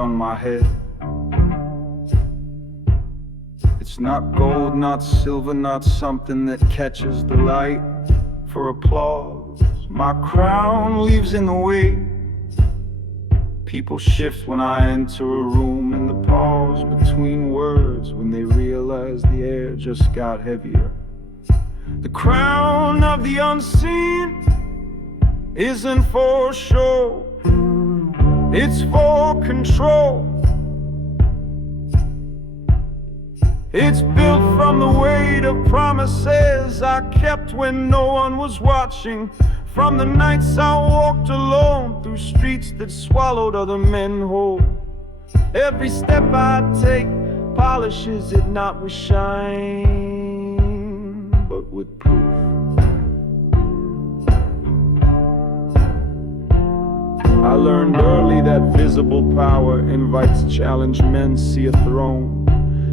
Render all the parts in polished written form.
on my head. It's not gold, not silver, not something that catches the light for applause. My crown leaves in the way. People shift when I enter a room, and the pause between words when they realize the air just got heavier. The crown of the unseen isn't for show, it's for control. It's built from the weight of promises I kept when no one was watching. From the nights I walked alone through streets that swallowed other men whole. Every step I take polishes it not with shine, but with proof. I learned early that visible power invites challenged men see a throne.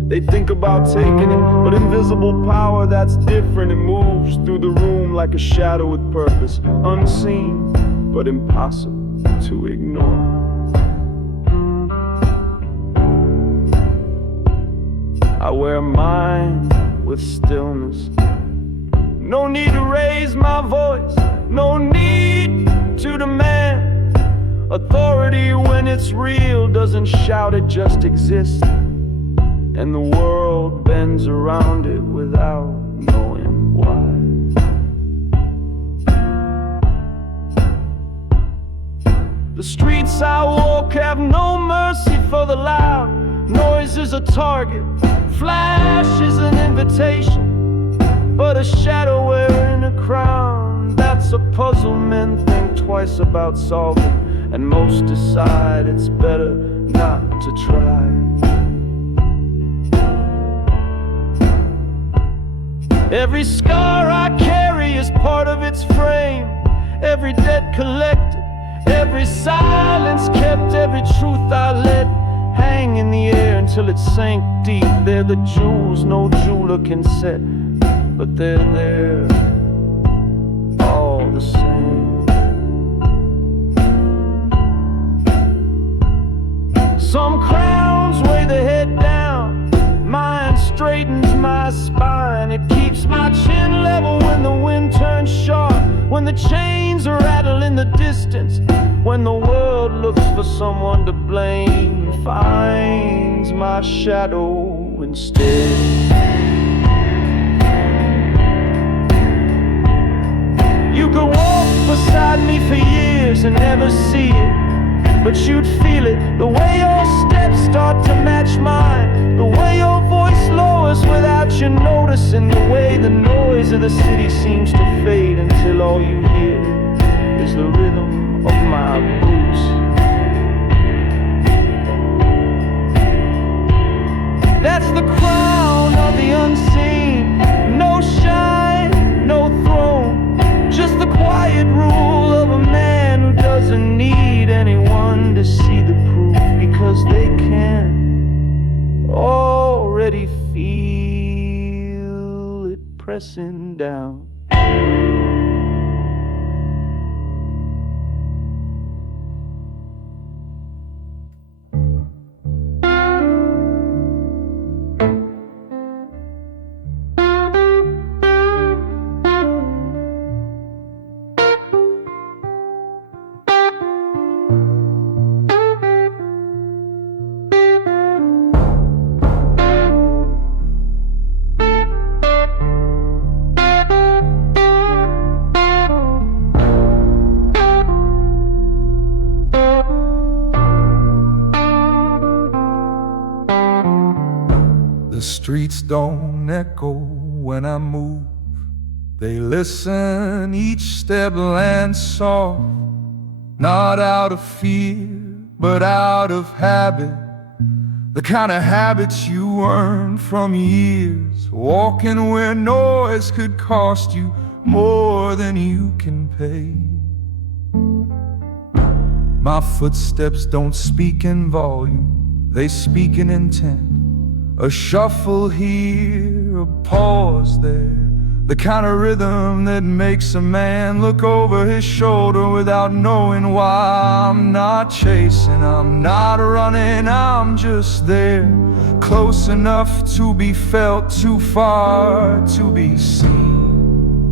They think about taking it, but invisible power, that's different. It moves through the room like a shadow with purpose, unseen, but impossible to ignore. I wear mine with stillness. No need to raise my voice, no need to demand. Authority, when it's real, doesn't shout, it just exists. And the world bends around it without knowing why. The streets I walk have no mercy for the loud. Noise is a target, flash is an invitation. But a shadow wearing a crown, that's a puzzle men think twice about solving. And most decide it's better not to try. Every scar I carry is part of its frame. Every debt collected, every silence kept, every truth I let hang in the air until it sank deep. They're the jewels no jeweler can set, but they're there all the same. Some crowns weigh the head down, mine straightens my spine. It keeps my chin level when the wind turns sharp, when the chains rattle in the distance, when the world looks for someone to blame, finds my shadow instead. You could walk beside me for years and never see it, but you'd feel it, the way your steps start to match mine, the way your voice lowers without you noticing, the way the noise of the city seems to fade until all you hear is the rhythm of my boots. That's the crown of the unseen. No shine, no throne, just the quiet rule of a man who doesn't need anyone to see the proof, because they can already feel it pressing down. The streets don't echo when I move, they listen, each step lands soft, not out of fear, but out of habit, the kind of habits you earn from years, walking where noise could cost you more than you can pay. My footsteps don't speak in volume, they speak in intent. A shuffle here, a pause there, the kind of rhythm that makes a man look over his shoulder without knowing why. I'm not chasing, I'm not running, I'm just there, close enough to be felt, too far to be seen.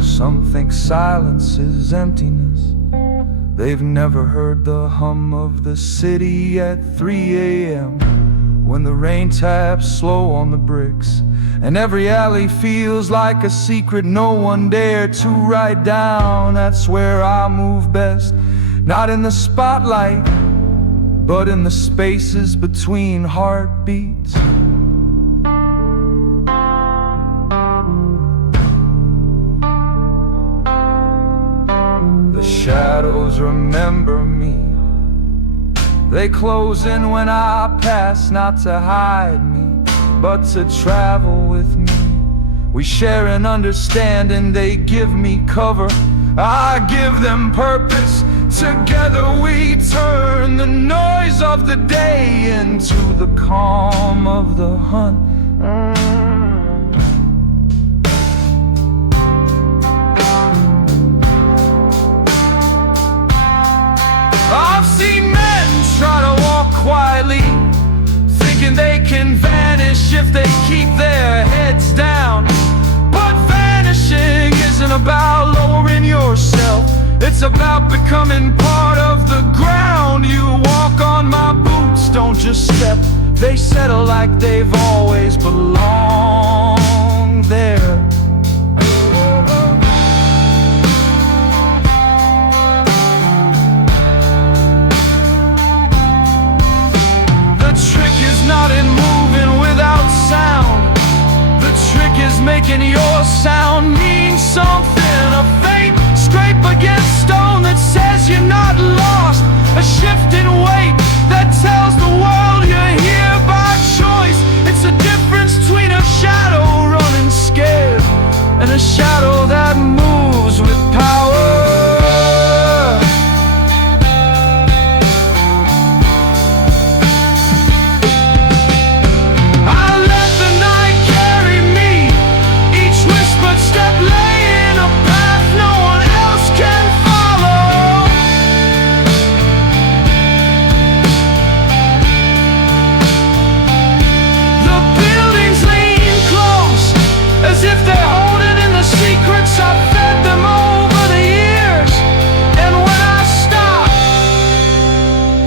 Some think silence is emptiness. They've never heard the hum of the city at 3 a.m. when the rain taps slow on the bricks, and every alley feels like a secret no one dared to write down. That's where I move best, not in the spotlight, but in the spaces between heartbeats. The shadows remember me. They close in when I pass, not to hide me, but to travel with me. We share an understanding, they give me cover, I give them purpose. Together we turn the noise of the day into the calm of the hunt. I've seen men try to walk quietly, thinking they can vanish if they keep their heads down. But vanishing isn't about lowering yourself, it's about becoming part of the ground. You walk on my boots, don't just step, they settle like they've always belonged there. Not in moving without sound, the trick is making your sound mean something. A faint scrape against stone that says you're not lost, a shift in weight that tells the world you're here by choice. It's a difference between a shadow running scared and a shadow that moves with power.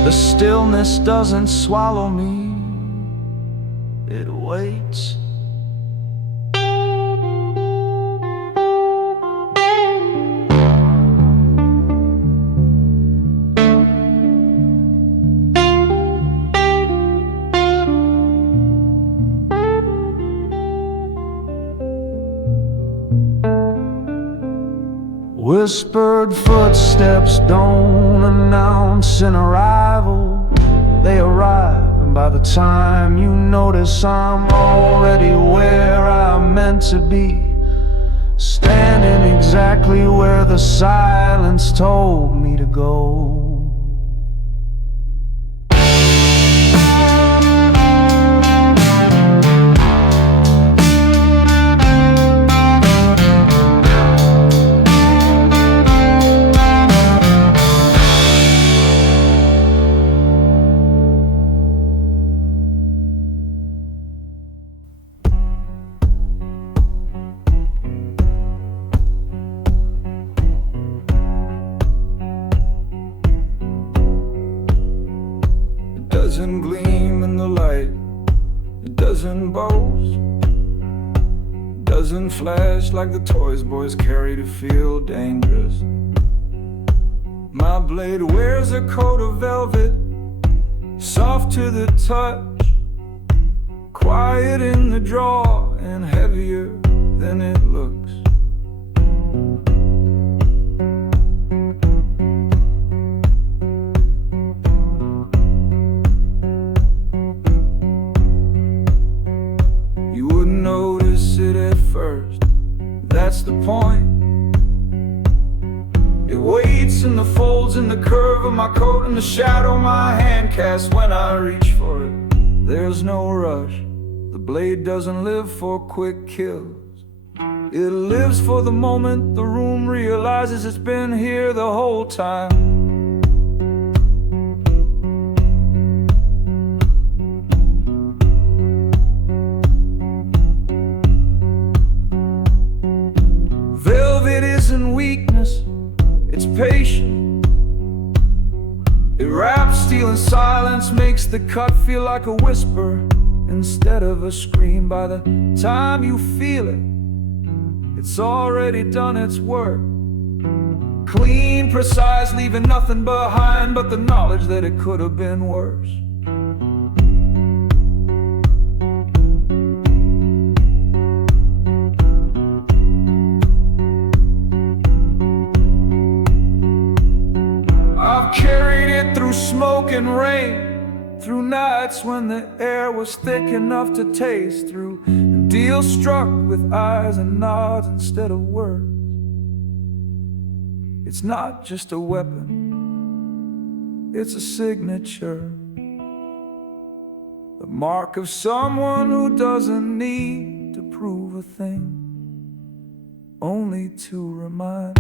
The stillness doesn't swallow me, it waits. Whispered footsteps don't announce an arrival. They arrive, and by the time you notice, I'm already where I'm meant to be, standing exactly where the silence told me to go. Doesn't gleam in the light, it doesn't boast, doesn't flash like the toys boys carry to feel dangerous. My blade wears a coat of velvet, soft to the touch, quiet in the draw and heavier than it looks. Notice it at first, that's the point. It waits in the folds, in the curve of my coat, and the shadow my hand casts when I reach for it. There's no rush. The blade doesn't live for quick kills. It lives for the moment the room realizes it's been here the whole time. Velvet isn't weakness, it's patient. It wraps steel in silence, makes the cut feel like a whisper instead of a scream. By the time you feel it, it's already done its work. Clean, precise, leaving nothing behind but the knowledge that it could have been worse. I've carried it through smoke and rain, through nights when the air was thick enough to taste, through deals struck with eyes and nods instead of words. It's not just a weapon, it's a signature, the mark of someone who doesn't need to prove a thing, only to remind.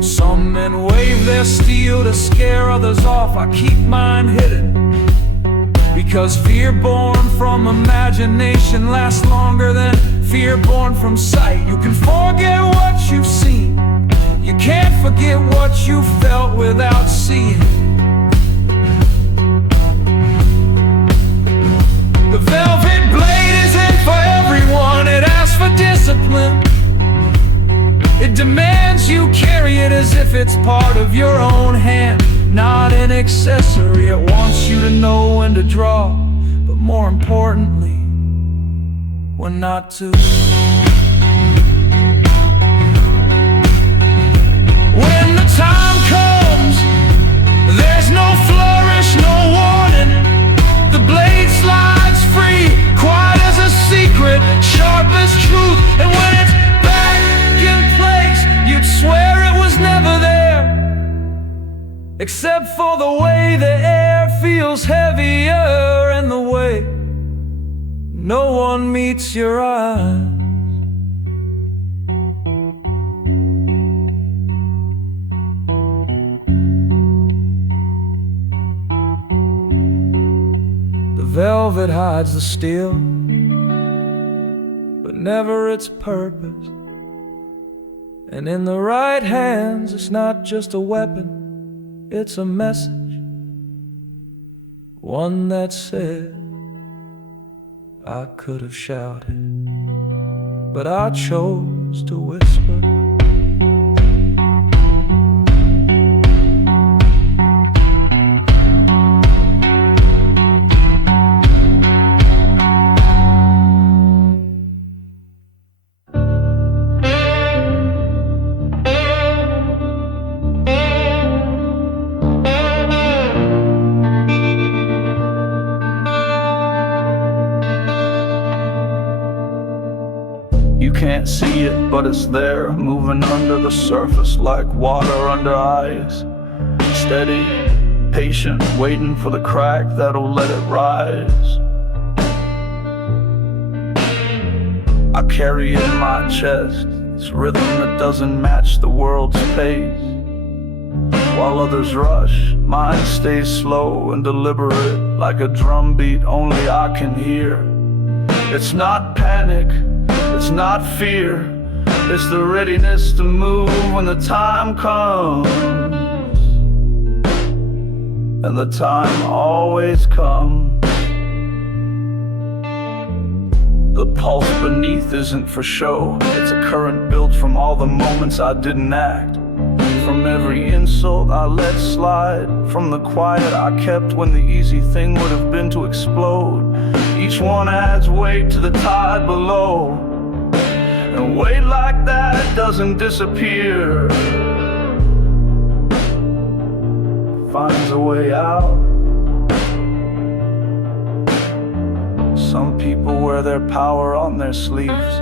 Some men wave their steel to scare others off. I keep mine hidden, because fear born from imagination lasts longer than fear born from sight. You can forget what you've seen, you can't forget what you felt without seeing. The velvet blade isn't for everyone, it asks for discipline. It demands you carry it as if it's part of your own hand, not an accessory. It wants you to know when to draw, but more importantly, when not to. When the time comes, there's no flourish, no warning. The blade slides free, quiet as a secret, sharp as truth. And when it's back in place, you'd swear it was never there, except for the way the air feels heavier and the way no one meets your eyes. The velvet hides the steel, but never its purpose. And in the right hands, it's not just a weapon, it's a message, one that said, I could have shouted, but I chose to whisper. You can't see it, but it's there, moving under the surface like water under ice. Steady, patient, waiting for the crack that'll let it rise. I carry it in my chest, this rhythm that doesn't match the world's pace. While others rush, mine stays slow and deliberate, like a drum beat only I can hear. It's not panic, it's not fear, it's the readiness to move when the time comes. And the time always comes. The pulse beneath isn't for show, it's a current built from all the moments I didn't act. From every insult I let slide, from the quiet I kept when the easy thing would have been to explode. Each one adds weight to the tide below, and weight like that doesn't disappear, finds a way out. Some people wear their power on their sleeves.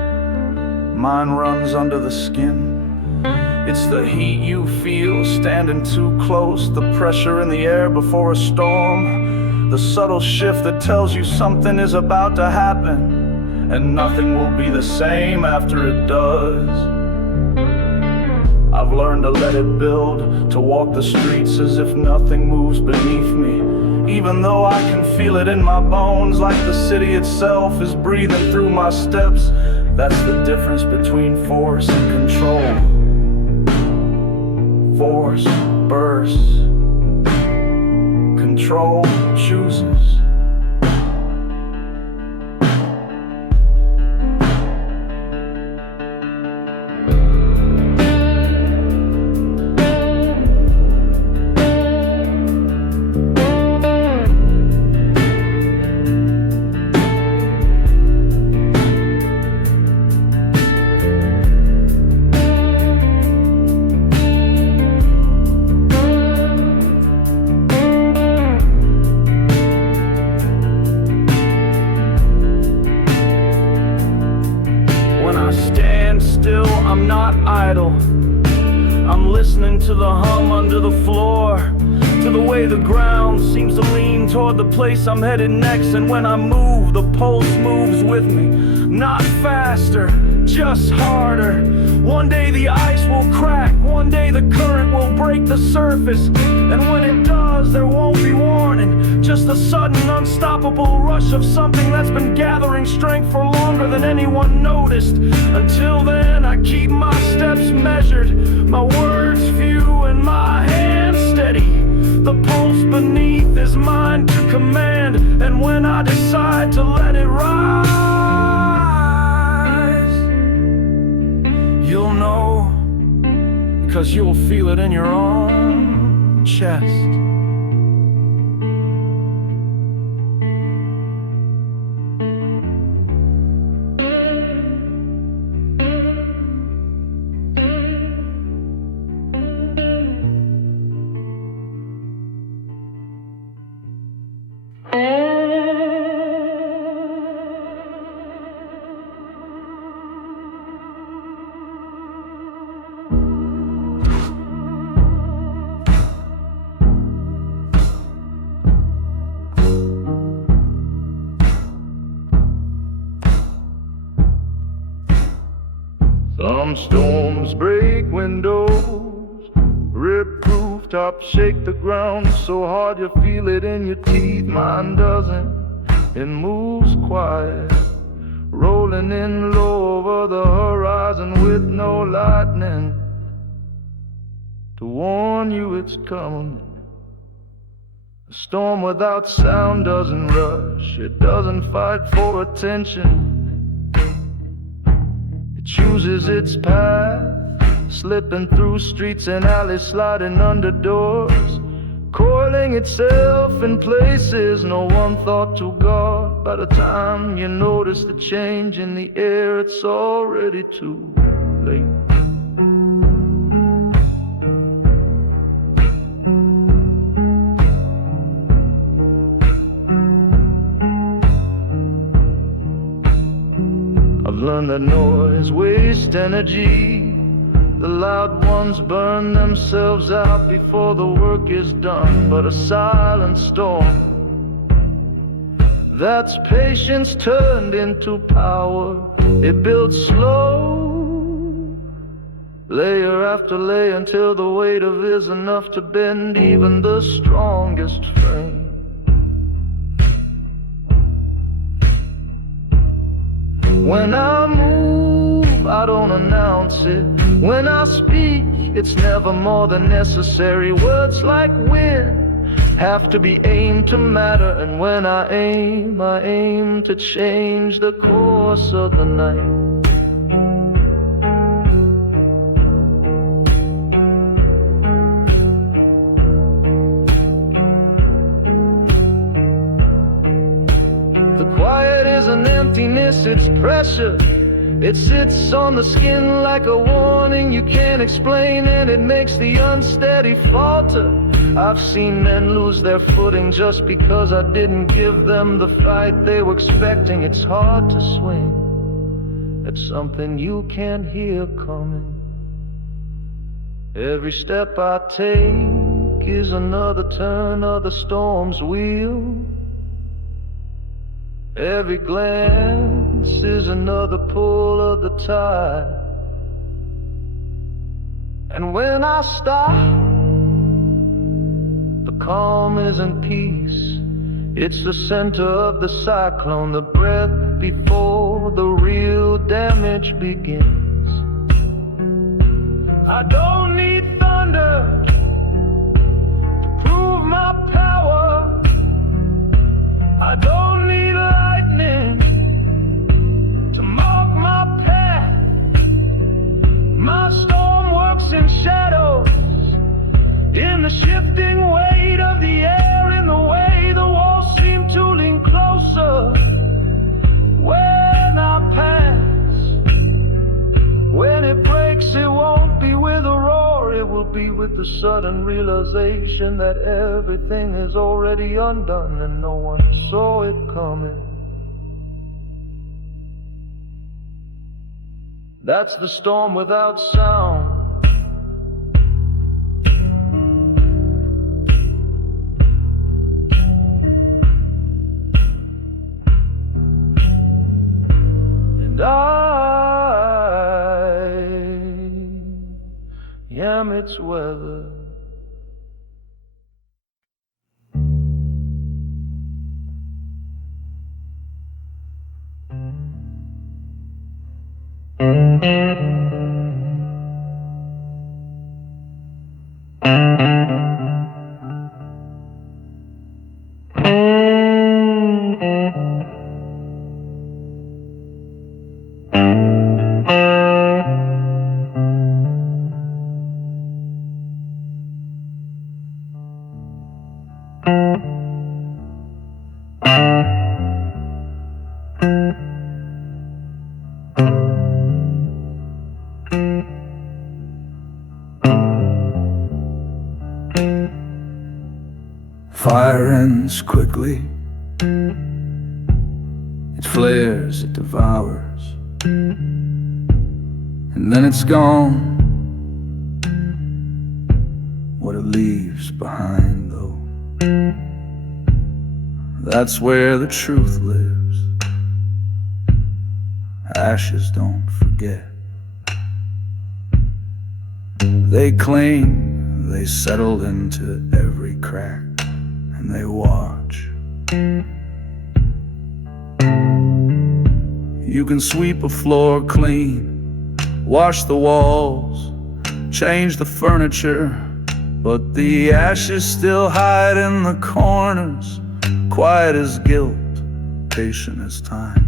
Mine runs under the skin. It's the heat you feel standing too close, the pressure in the air before a storm, the subtle shift that tells you something is about to happen, and nothing will be the same after it does. I've learned to let it build, to walk the streets as if nothing moves beneath me, even though I can feel it in my bones, like the city itself is breathing through my steps. That's the difference between force and control. Force bursts, control chooses. I'm not idle. I'm listening to the hum under the floor, to the way the ground seems to lean toward the place I'm headed next. And when I move, the pulse moves with me. Not faster, just harder. One day the ice will crack, one day the current will break the surface. And when it does, there won't be warning, just a sudden unstoppable rush of something that's been gathering strength for longer than anyone noticed. Until then, I keep my steps measured, my words few and my hands steady. The pulse beneath is mine to command, and when I decide to let it rise, you'll know, because you'll feel it in your own chest. Some storms break windows, rip rooftops, shake the ground so hard you feel it in your teeth. Mine doesn't, it moves quiet, rolling in low over the horizon with no lightning to warn you it's coming. A storm without sound doesn't rush, it doesn't fight for attention. Chooses its path, slipping through streets and alleys, sliding under doors, coiling itself in places no one thought to guard. By the time you notice the change in the air, it's already too late. I've learned that noise wastes energy. The loud ones burn themselves out before the work is done. But a silent storm, that's patience turned into power. It builds slow, layer after layer, until the weight of it is enough to bend even the strongest frame. When I move, I don't announce it. When I speak, it's never more than necessary. Words like wind have to be aimed to matter. And when I aim to change the course of the night. The quiet isn't emptiness, it's pressure. It sits on the skin like a warning you can't explain, and it makes the unsteady falter. I've seen men lose their footing just because I didn't give them the fight they were expecting. It's hard to swing at something you can't hear coming. Every step I take is another turn of the storm's wheel. Every glance is another pull of the tide. And when I stop, the calm isn't peace. It's the center of the cyclone, the breath before the real damage begins. I don't need thunder to prove my power. I don't need lightning to mark my path. My storm works in shadows, in the shifting weight of the air, in the way the walls seem to lean closer when I pass. When it breaks, it won't be with a roar, it will be with the sudden realization that everything is already undone and no one saw it coming. That's the storm without sound. And I am its weather. Fire ends quickly. It flares, it devours, and then it's gone. What it leaves behind, though, that's where the truth lives. Ashes don't forget. They cling, they settle into every crack, and they watch. You can sweep a floor clean, wash the walls, change the furniture, but the ashes still hide in the corners, quiet as guilt, patient as time.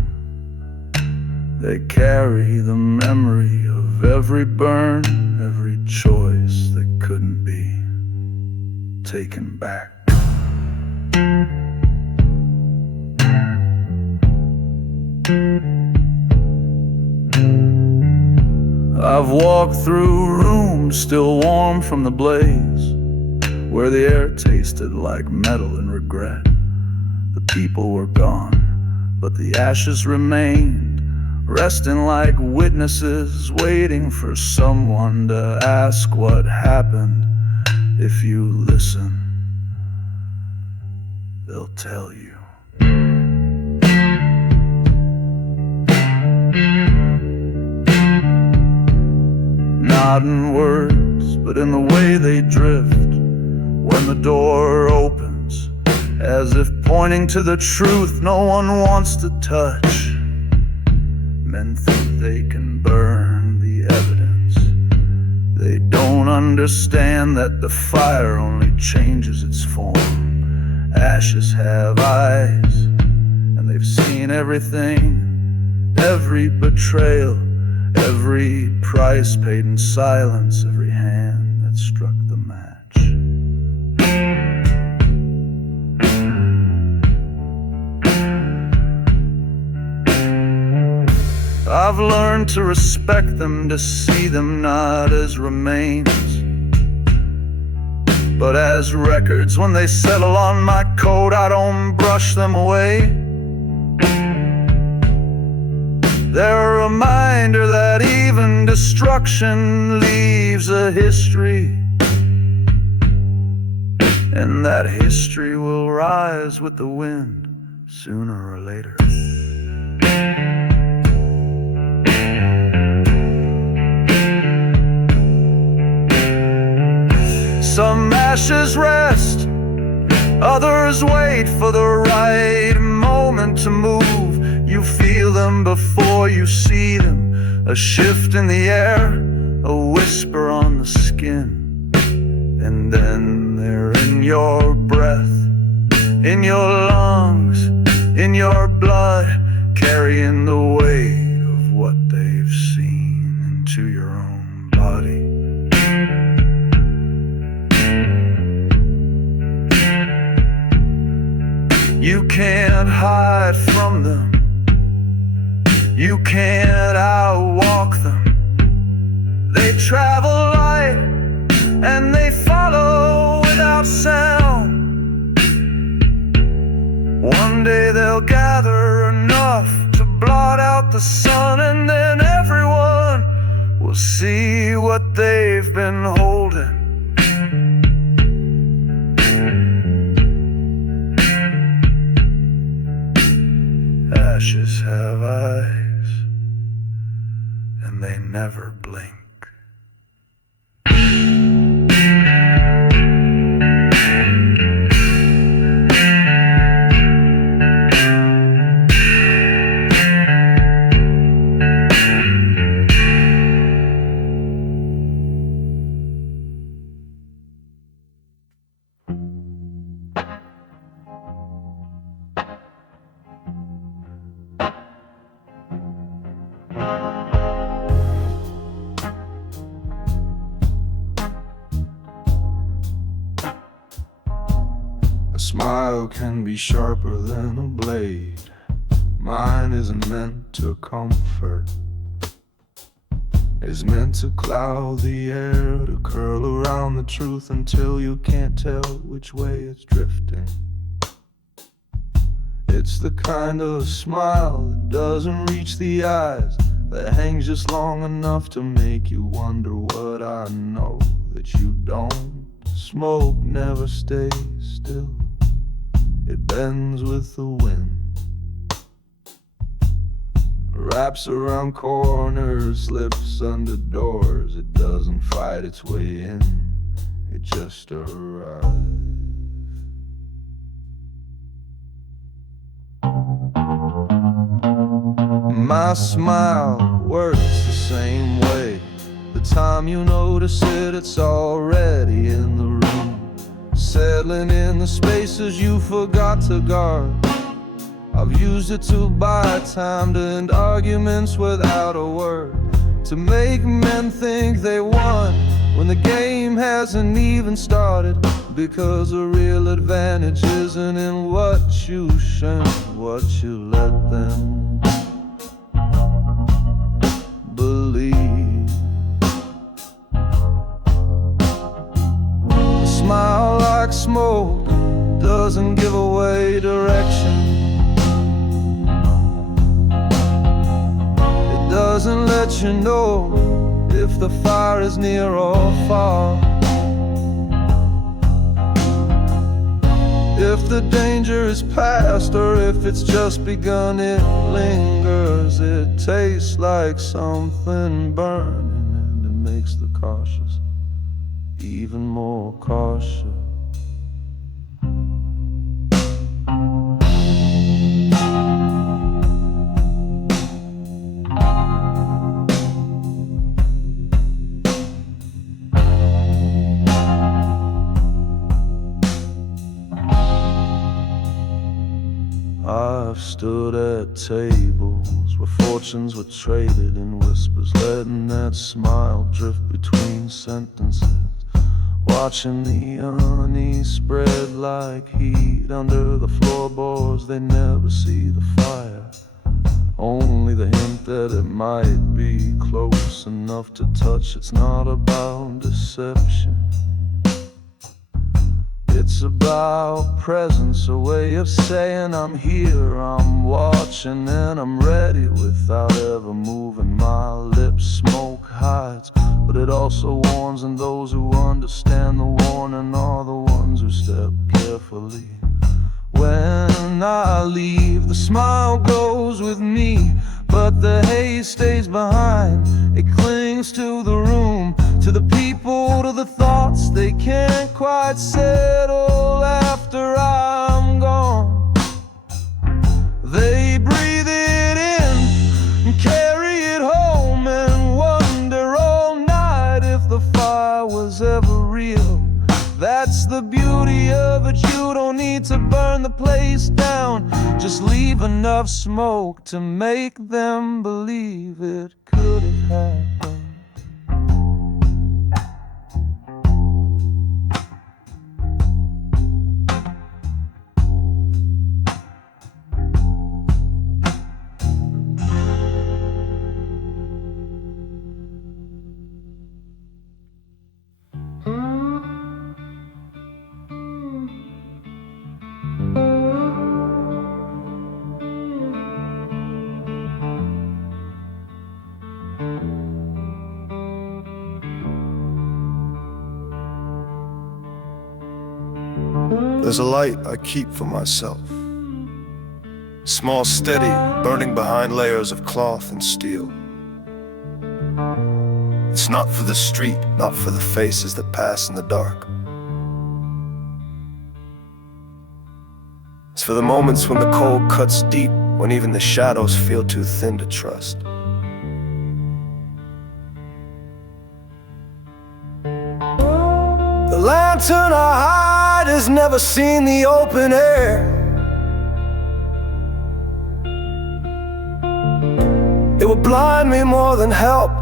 They carry the memory of every burn, every choice that couldn't be taken back. I've walked through rooms still warm from the blaze, where the air tasted like metal and regret. The people were gone, but the ashes remained, resting like witnesses, waiting for someone to ask what happened. If you listen, they'll tell you. Not in words, but in the way they drift when the door opens, as if pointing to the truth no one wants to touch. Men think they can burn the evidence. They don't understand that the fire only changes its form. Ashes have eyes, and they've seen everything, every betrayal, every price paid in silence, every hand that struck the match. I've learned to respect them, to see them not as remains, but as records. When they settle on my coat, I don't brush them away. They're a reminder that even destruction leaves a history, and that history will rise with the wind sooner or later. Some ashes rest, others wait for the right moment to move. You feel them before you see them, a shift in the air, a whisper on the skin, and then they're in your breath, in your lungs, in your blood, carrying the weight of what they've seen into your own body. You can't hide from them, you can't outwalk them. They travel light and they follow without sound. One day they'll gather enough to blot out the sun, and then everyone will see what they've been holding. Ashes have eyes, and they never blink. A smile can be sharper than a blade. Mine isn't meant to comfort, it's meant to cloud the air, to curl around the truth until you can't tell which way it's drifting. It's the kind of smile that doesn't reach the eyes, that hangs just long enough to make you wonder what I know that you don't. Smoke never stays still, it bends with the wind, wraps around corners, slips under doors. It doesn't fight its way in, it just arrives. My smile works the same way. The time you notice it, it's already in the room, settling in the spaces you forgot to guard. I've used it to buy time, to end arguments without a word, to make men think they won when the game hasn't even started. Because a real advantage isn't in what you shun, what you let them believe. A smile like smoke doesn't give away direction, it doesn't let you know if the fire is near or far. If the danger is past or if it's just begun, it lingers. It tastes like something burning, and it makes the cautious even more cautious. I've stood at tables where fortunes were traded in whispers, letting that smile drift between sentences, watching the unease spread like heat under the floorboards. They never see the fire only the hint that it might be close enough to touch. It's not about deception, it's about presence, a way of saying I'm here, I'm watching, and I'm ready without ever moving. My lips smoke hides, but it also warns, and those who understand the warning are the ones who step carefully. When I leave, the smile goes with me, but the haze stays behind. It clings to the room, to the people, to the thoughts. They can't quite settle after I'm gone. They breathe it in and carry it home, and wonder all night if the fire was ever real. That's the beauty of it, you don't need to burn the place down. Just leave enough smoke to make them believe it could have happened. There's a light I keep for myself, small, steady, burning behind layers of cloth and steel. It's not for the street, not for the faces that pass in the dark. It's for the moments when the cold cuts deep, when even the shadows feel too thin to trust. The lantern I hide has never seen the open air. It would blind me more than help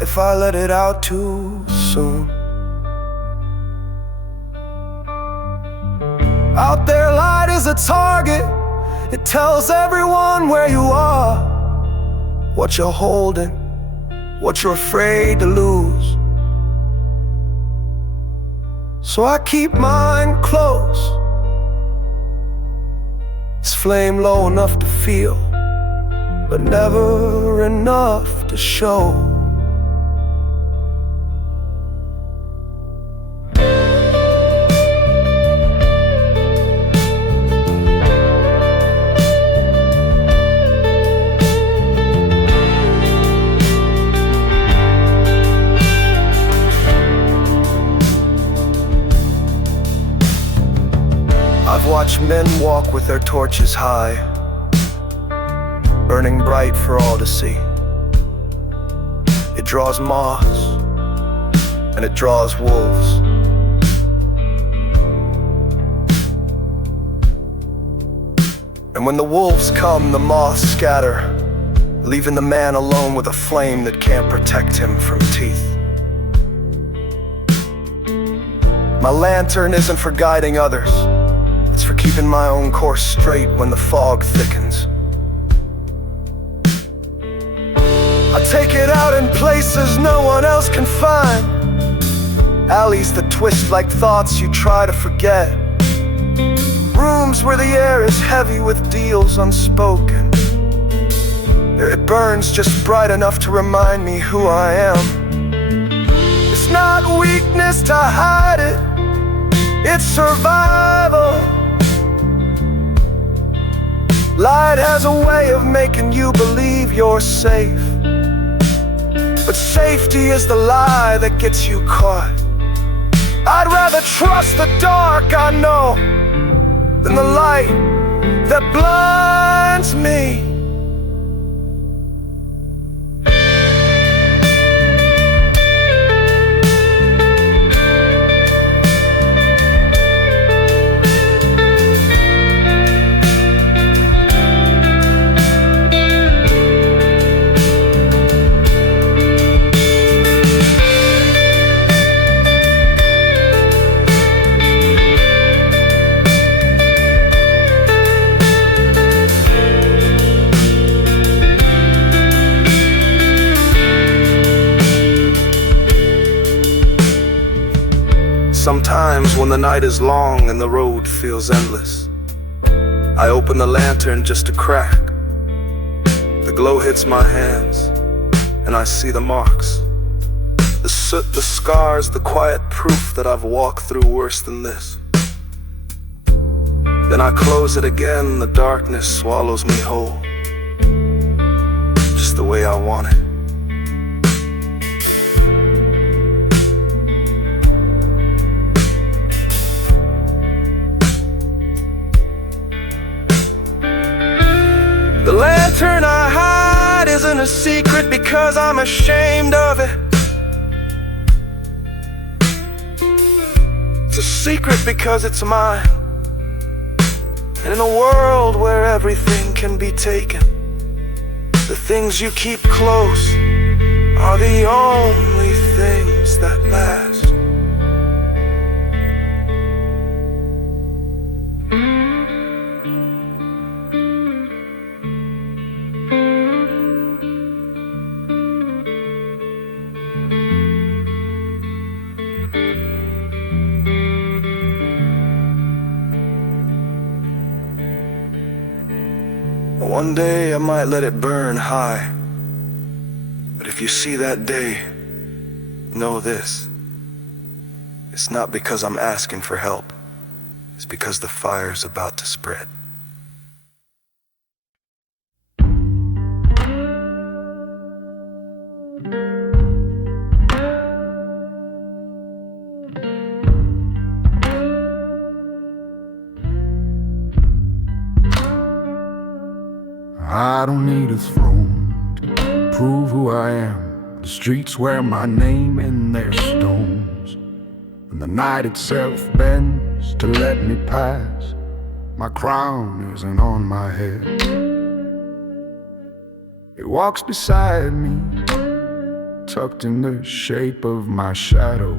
if I let it out too soon. Out there, light is a target. It tells everyone where you are, what you're holding, what you're afraid to lose. So I keep mine close. It's flame low enough to feel, but never enough to show. I've watched men walk with their torches high, burning bright for all to see. It draws moths, and it draws wolves. And when the wolves come, the moths scatter, leaving the man alone with a flame that can't protect him from teeth. My lantern isn't for guiding others, it's for keeping my own course straight when the fog thickens. I take it out in places no one else can find, alleys that twist like thoughts you try to forget, rooms where the air is heavy with deals unspoken. It burns just bright enough to remind me who I am. It's not weakness to hide it, it's survival. Light has a way of making you believe you're safe, but safety is the lie that gets you caught. I'd rather trust the dark I know than the light that blinds me. the night is long and the road feels endless, I open the lantern just a crack. The glow hits my hands, and I see the marks, the soot, the scars, the quiet proof that I've walked through worse than this. Then I close it again, the darkness swallows me whole, just the way I want it. The lantern I hide isn't a secret because I'm ashamed of it. It's a secret because it's mine. And in a world where everything can be taken, the things you keep close are the only things that last. One day I might let it burn high, but if you see that day, know this: it's not because I'm asking for help, it's because the fire's about to spread. I don't need a throne to prove who I am. The streets wear my name in their stones, and the night itself bends to let me pass. My crown isn't on my head. It walks beside me, tucked in the shape of my shadow,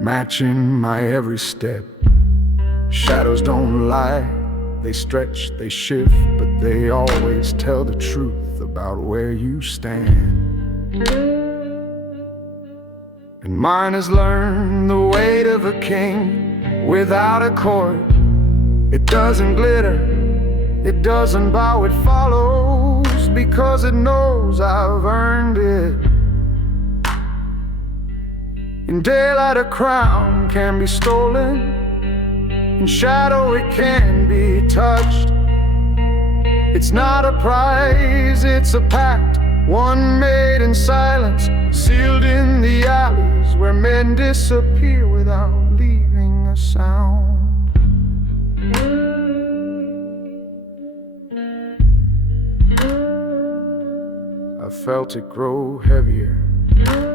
matching my every step. Shadows don't lie, they stretch, they shift, but they always tell the truth about where you stand. And mine has learned the weight of a king without a cord. It doesn't glitter, it doesn't bow, it follows because it knows I've earned it. In daylight a crown can be stolen, in shadow it can be touched. It's not a prize, it's a pact, one made in silence, sealed in the alleys where men disappear without leaving a sound. I felt it grow heavier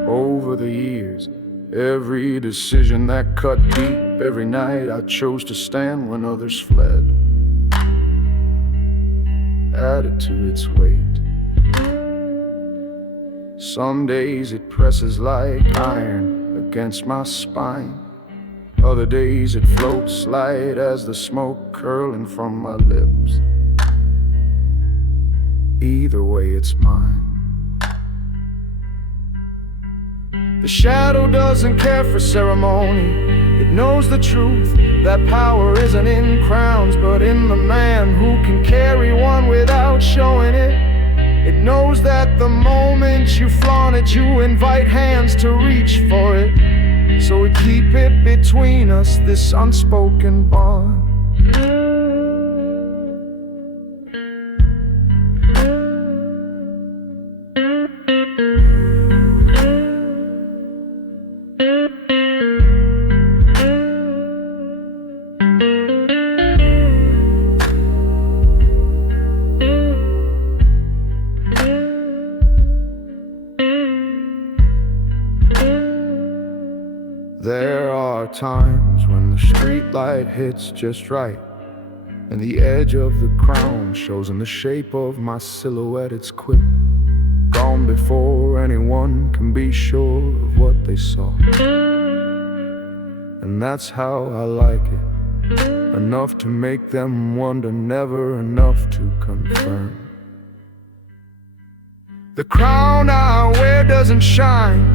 over the years. Every decision that cut deep, every night I chose to stand when others fled, added to its weight. Some days it presses like iron against my spine. Other days it floats light as the smoke curling from my lips. Either way it's mine. The shadow doesn't care for ceremony. It knows the truth, that power isn't in crowns, but in the man who can carry one without showing it. It knows that the moment you flaunt it, you invite hands to reach for it. So we keep it between us, this unspoken bond. There are times when the street light hits just right, and the edge of the crown shows in the shape of my silhouette. It's quick, gone before anyone can be sure of what they saw. And that's how I like it, enough to make them wonder, never enough to confirm. The crown I wear doesn't shine,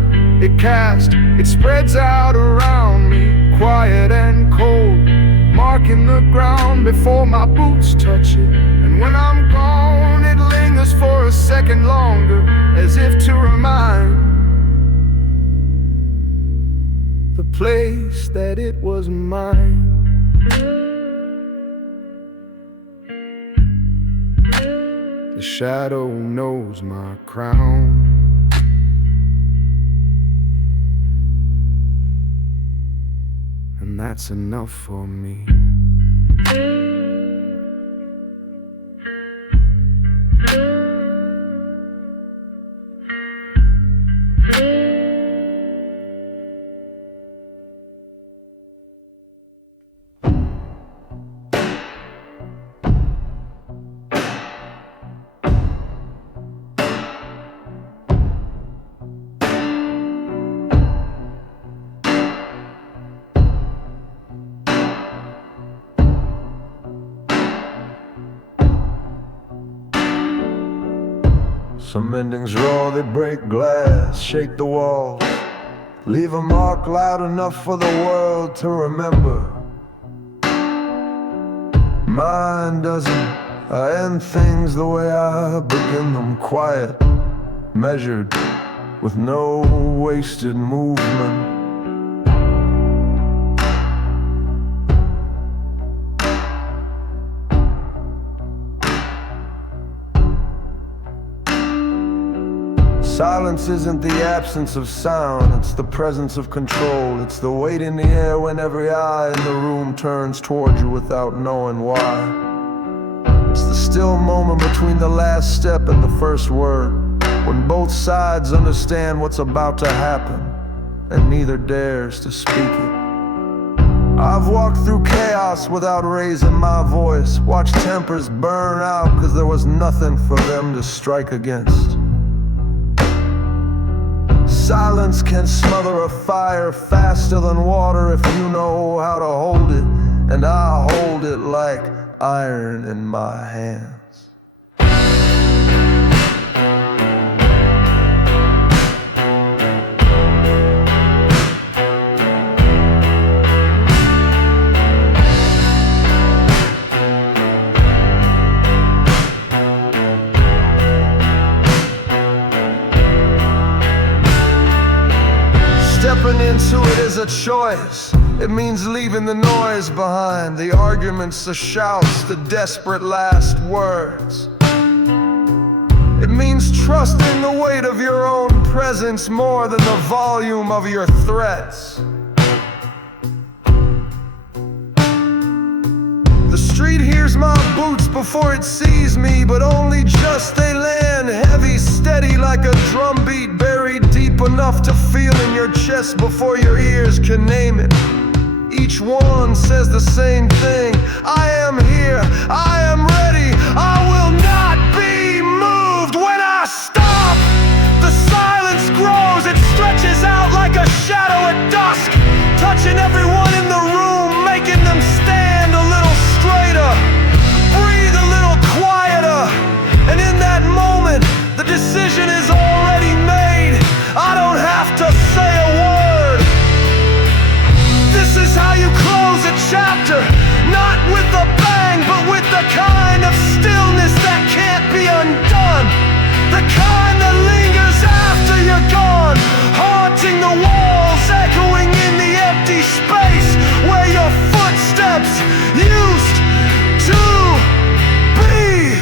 it casts, it spreads out around me, quiet and cold, marking the ground before my boots touch it. And when I'm gone, it lingers for a second longer, as if to remind the place that it was mine. The shadow knows my crown, and that's enough for me. Some endings raw, they break glass, shake the walls, leave a mark loud enough for the world to remember. Mine doesn't. I end things the way I begin them, quiet, measured, with no wasted movement. Silence isn't the absence of sound, it's the presence of control. It's the weight in the air when every eye in the room turns toward you without knowing why. It's the still moment between the last step and the first word, when both sides understand what's about to happen and neither dares to speak it. I've walked through chaos without raising my voice, watched tempers burn out because there was nothing for them to strike against. Silence can smother a fire faster than water if you know how to hold it, and I hold it like iron in my hands. Stepping into it is a choice. It means leaving the noise behind, the arguments, the shouts, the desperate last words. It means trusting the weight of your own presence more than the volume of your threats. The street hears my boots before it sees me, but only just they land heavy, steady like a drumbeat, buried deep enough to feel in your chest before your ears can name it. Each one says the same thing: I am here, I am ready, I will not be moved. When I stop, the silence grows, it stretches out like a shadow at dusk, touching everyone in the room, making them stand a little straighter, breathe a little quieter. And in that moment, the decision is already made. I don't have to say a word. This is how you close a chapter, not with a bang, but with the kind of stillness that can't be undone, the kind that lingers after you're gone, haunting the walls, echoing in the empty space where your footsteps used to be.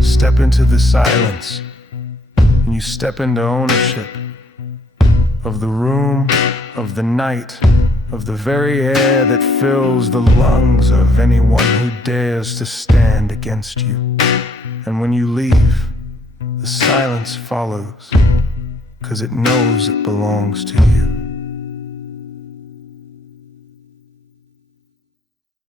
Step into the silence, and you step into ownership of the room, of the night, of the very air that fills the lungs of anyone who dares to stand against you. And when you leave, the silence follows, 'cause it knows it belongs to you.